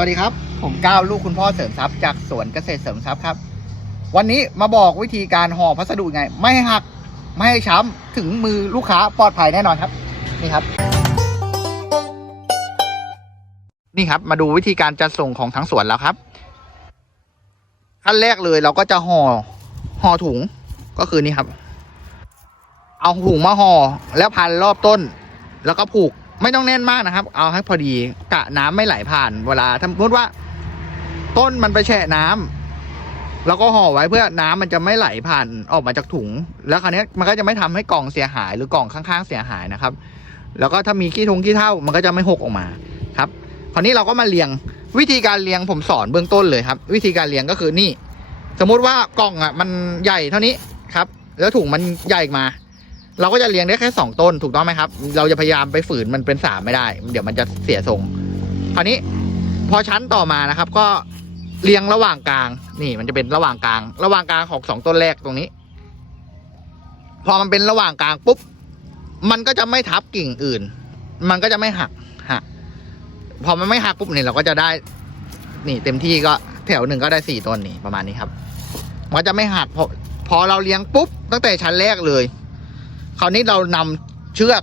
วัสดีครับ ผมก้าวลูกคุณพ่อเสริมทรัพย์จากสวนเกษตรเสริมทรัพย์ครับ วันนี้มาบอกวิธีการห่อพัสดุไง ไม่ให้หักไม่ให้ช้ำถึงมือลูกค้าปลอดภัยแน่นอนครับ นี่ครับ นี่ครับมาดูวิธีการจัดส่งของทั้งสวนแล้วครับ ขั้นแรกเลยเราก็จะห่อห่อถุงก็คือนี่ครับ เอาถุงมาห่อแล้วพันรอบต้น แล้วก็ผูก ไม่ต้องแน่นมากนะครับ เอาให้พอดีกะน้ำไม่ไหลผ่าน เวลาถ้าสมมติว่า ต้นมันไปแช่น้ำแล้วก็ห่อไว้เพื่อน้ำมันจะไม่ไหลผ่านออกมาจากถุง แล้วคราวนี้มันก็จะไม่ทำให้กล่องเสียหายหรือกล่องข้างๆเสียหายนะครับ แล้วก็ถ้ามีขี้ทงขี้เท่ามันก็จะไม่หกออกมาครับ คราวนี้เราก็มาเรียงวิธีการเรียงผมสอนเบื้องต้นเลยครับ วิธีการเรียงก็คือนี่ สมมุติว่ากล่องอะมันใหญ่เท่านี้ครับ แล้วถุงมันใหญ่มา เราก็จะเรียงได้แค่สองต้นถูกต้องไหมครับ เราจะพยายามไปฝืนมันเป็นสามไม่ได้ เดี๋ยวมันจะเสียทรง คราวนี้พอชั้นต่อมานะครับ ก็เรียงระหว่างกลาง นี่มันจะเป็นระหว่างกลาง ระหว่างกลางของสองต้นแรกตรงนี้ พอมันเป็นระหว่างกลางปุ๊บ มันก็จะไม่ทับกิ่งอื่น มันก็จะไม่หักหักพอมันไม่หักปุ๊บนี่เราก็จะได้ นี่เต็มที่ก็แถวหนึ่งก็ได้สี่ต้นนี่ประมาณนี้ครับ มันจะไม่หักพอพอเราเลี้ยงปุ๊บตั้งแต่ชั้นแรกเลย คราวนี้เรานำเชือก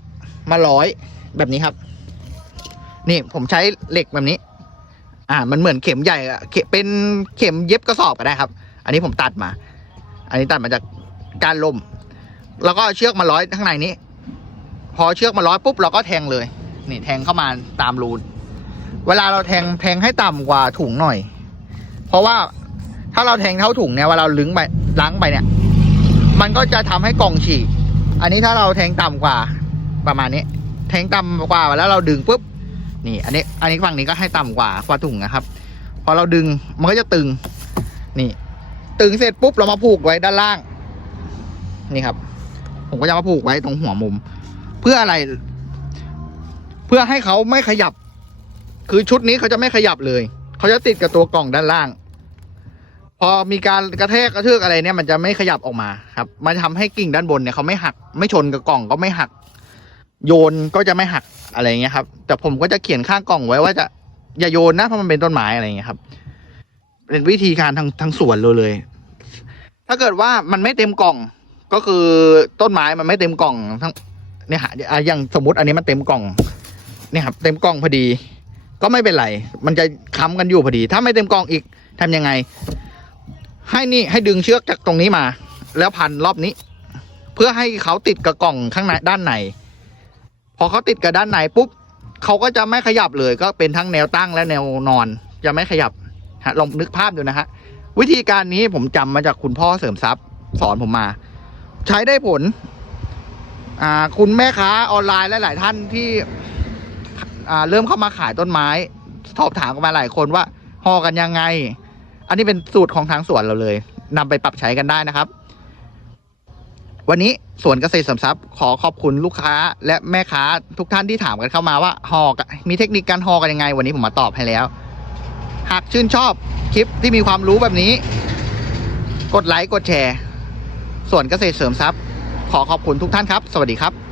มาร้อยแบบนี้ครับ นี่ผมใช้เหล็กแบบนี้ อ่า มันเหมือนเข็มใหญ่อะเป็นเข็มเย็บกระสอบก็ได้ครับ อันนี้ผมตัดมา อันนี้ตัดมาจากการลม แล้วก็เชือกมาร้อยข้างในนี้ พอเชือกมาร้อยปุ๊บเราก็แทงเลย นี่แทงเข้ามาตามรูนเวลาเราแทงแทงให้ต่ำกว่าถุงหน่อย เพราะว่าถ้าเราแทงเท่าถุงเนี่ยเวลาเราลึงไปล้างไปเนี่ย มันก็จะทำให้กล่องฉีก อันนี้ถ้าเราแทงต่ำกว่า ประมาณนี้ แทงต่ำกว่าแล้วเราดึงปุ๊บ นี่ อันนี้ อันนี้ฝั่งนี้ก็ให้ต่ำกว่ากว่าถุงนะครับ พอเราดึงมันก็จะตึง นี่ ตึงเสร็จปุ๊บเรามาผูกไว้ด้านล่าง นี่ครับ ผมก็จะมาผูกไว้ตรงหัวมุม เพื่ออะไร เพื่อให้เขาไม่ขยับ คือชุดนี้เขาจะไม่ขยับเลย เขาจะติดกับตัวกล่องด้านล่าง อมีการกระแทกกระเทือกอะไรเนี่ยมันจะไม่ขยับออกมาครับ มันทำให้กิ่งด้านบนเนี่ยเขาไม่หัก ไม่ชนกับกล่องก็ไม่หัก โยนก็จะไม่หักอะไรเงี้ยครับ แต่ผมก็จะเขียนข้างกล่องไว้ว่าจะอย่าโยนนะเพราะมันเป็นต้นไม้อะไรเงี้ยครับ เป็นวิธีการทางทางสวนเลยเลย ถ้าเกิดว่ามันไม่เต็มกล่อง ก็คือต้นไม้มันไม่เต็มกล่องทั้งเนี่ยฮะอะอย่างสมมติอันนี้มันเต็มกล่อง เนี่ยครับ เต็มกล่องพอดี ก็ไม่เป็นไร มันจะค้ำกันอยู่พอดี ถ้าไม่เต็มกล่องอีกทำยังไง ให้นี่ให้ดึงเชือกจากตรงนี้มา แล้วพันรอบนี้ เพื่อให้เขาติดกับกล่องข้างในด้านในพอเขาติดกับด้านในปุ๊บเขาก็จะไม่ขยับเลย ก็เป็นทั้งแนวตั้งและแนวนอน จะไม่ขยับฮะลองนึกภาพดูนะฮะวิธีการนี้ผมจำมาจากคุณพ่อเสริมทรัพย์ สอนผมมา ใช้ได้ผล อ่า คุณแม่ค้าออนไลน์หลาย ๆ ท่านที่ อ่า เริ่มเข้ามาขายต้นไม้สอบถามกันมาหลายคนว่าห่อกันยังไง อันนี้เป็นสูตรของทางสวนเราเลยนำไปปรับใช้กันได้นะครับ วันนี้สวนเกษตรเสริมทรัพย์ขอขอบคุณลูกค้า และแม่ค้าทุกท่านที่ถามกันเข้ามาว่าหอกมีเทคนิคการหอกันยังไง วันนี้ผมมาตอบให้แล้ว หากชื่นชอบคลิปที่มีความรู้แบบนี้ กดไลค์กดแชร์ส่วนเกษตรเสริมทรัพย์ ขอขอบคุณทุกท่านครับ สวัสดีครับ